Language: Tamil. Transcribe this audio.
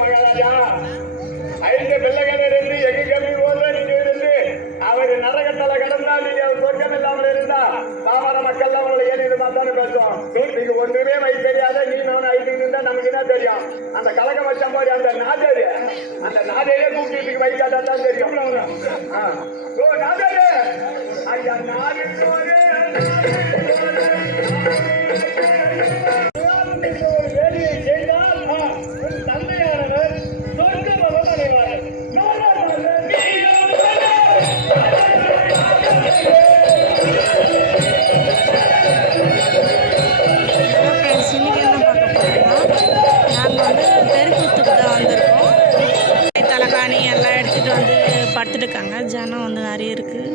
மகாராஜா 5 பிள்ளைகள் இருந்து எங்க கல்வி போல நீங்க இருந்து அவர் நரகத்தல கடந்தா நீங்க சொர்க்கம் இல்லாமல் இருந்தா சாமார மக்கள் அவங்களை ஏன் இது பார்த்தானு பேசுவோம். நீங்க ஒன்றுமே வை தெரியாத நீ நான் ஐந்து இருந்தா நமக்கு என்ன தெரியும்? அந்த கலக்க வச்ச மாதிரி அந்த நாதேரியே கூப்பிட்டு வைக்காட்டா தான் தெரியும். ஓ நாதேரி ஐயா நாடு வேலையை செய்தால் உன் தந்தையானவர் சொர்க்க பலம் அடைவார். தலைகாணி எல்லாம் எடுத்துகிட்டு வந்து படுத்துட்டு இருக்காங்க. ஜனம் வந்து நிறைய இருக்குது.